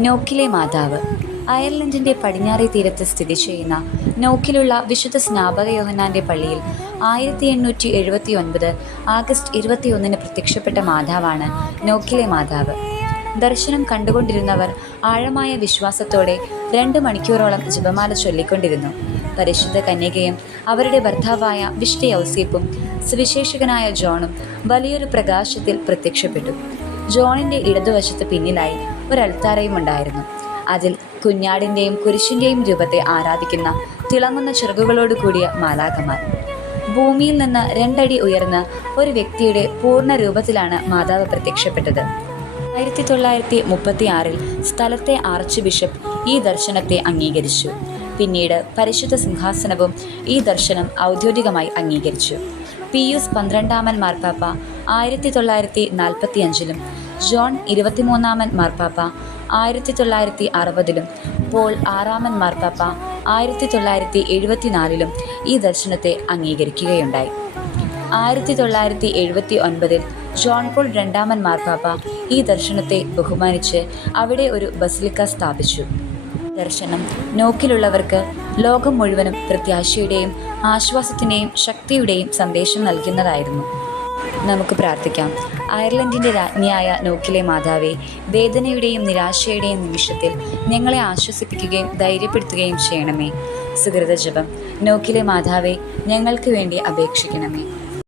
നോക്കിലെ മാതാവ്. അയർലൻഡിന്റെ പടിഞ്ഞാറേ തീരത്ത് സ്ഥിതി ചെയ്യുന്ന നോക്കിലുള്ള വിശുദ്ധ സ്നാപക യോഹനാന്റെ പള്ളിയിൽ ആയിരത്തി എണ്ണൂറ്റി എഴുപത്തി ഒൻപത് ആഗസ്റ്റ് ഇരുപത്തിയൊന്നിന് പ്രത്യക്ഷപ്പെട്ട മാതാവാണ് നോക്കിലെ മാതാവ്. ദർശനം കണ്ടുകൊണ്ടിരുന്നവർ ആഴമായ വിശ്വാസത്തോടെ രണ്ട് മണിക്കൂറോളം ജപമാല ചൊല്ലിക്കൊണ്ടിരുന്നു. പരിശുദ്ധ കന്യകയും അവരുടെ ഭർത്താവായ വിഷ്ണു യൗസീപ്പും സുവിശേഷകനായ ജോണും വലിയൊരു പ്രകാശത്തിൽ പ്രത്യക്ഷപ്പെട്ടു. ജോണിന്റെ ഇടതുവശത്ത് പിന്നിലായി ഒരു അൾത്താരയും ഉണ്ടായിരുന്നു. അതിൽ കുഞ്ഞാടിന്റെയും കുരിശിന്റെയും രൂപത്തെ ആരാധിക്കുന്ന തിളങ്ങുന്ന ചിറകുകളോട് കൂടിയ മാലാഖമാർ. ഭൂമിയിൽ നിന്ന് രണ്ടടി ഉയർന്ന ഒരു വ്യക്തിയുടെ പൂർണ രൂപത്തിലാണ് മാതാവ് പ്രത്യക്ഷപ്പെട്ടത്. ആയിരത്തി തൊള്ളായിരത്തി മുപ്പത്തി ആറിൽ സ്ഥലത്തെ ആർച്ച് ബിഷപ്പ് ഈ ദർശനത്തെ അംഗീകരിച്ചു. പിന്നീട് പരിശുദ്ധ സിംഹാസനവും ഈ ദർശനം ഔദ്യോഗികമായി അംഗീകരിച്ചു. പിയൂസ് പന്ത്രണ്ടാമൻ മാർപ്പാപ്പ ആയിരത്തി തൊള്ളായിരത്തി നാൽപ്പത്തി അഞ്ചിലും ജോൺ ഇരുപത്തിമൂന്നാമൻ മാർപ്പാപ്പ ആയിരത്തി തൊള്ളായിരത്തി അറുപതിലും പോൾ ആറാമൻ മാർപ്പാപ്പ ആയിരത്തി തൊള്ളായിരത്തി എഴുപത്തിനാലിലും ഈ ദർശനത്തെ അംഗീകരിക്കുകയുണ്ടായി. ആയിരത്തി തൊള്ളായിരത്തി എഴുപത്തി ഒൻപതിൽ ജോൺ പോൾ രണ്ടാമൻ മാർപ്പാപ്പ ഈ ദർശനത്തെ ബഹുമാനിച്ച് അവിടെ ഒരു ബസിലിക്ക സ്ഥാപിച്ചു. ദർശനം നോക്കിലുള്ളവർക്ക് ലോകം മുഴുവനും പ്രത്യാശയുടെയും ആശ്വാസത്തിന്റെയും ശക്തിയുടെയും സന്ദേശം നൽകുന്നതായിരുന്നു. നമുക്ക് പ്രാർത്ഥിക്കാം. അയർലൻഡിന്റെ രാജ്ഞിയായ നോക്കിലെ മാതാവേ വേദനയുടെയും നിരാശയുടെയും നിമിഷത്തിൽ ഞങ്ങളെ ആശ്വസിപ്പിക്കുകയും ധൈര്യപ്പെടുത്തുകയും ചെയ്യണമേ. സുഹൃത ജപം നോക്കിലെ മാതാവേ ഞങ്ങൾക്ക് വേണ്ടി അപേക്ഷിക്കണമേ.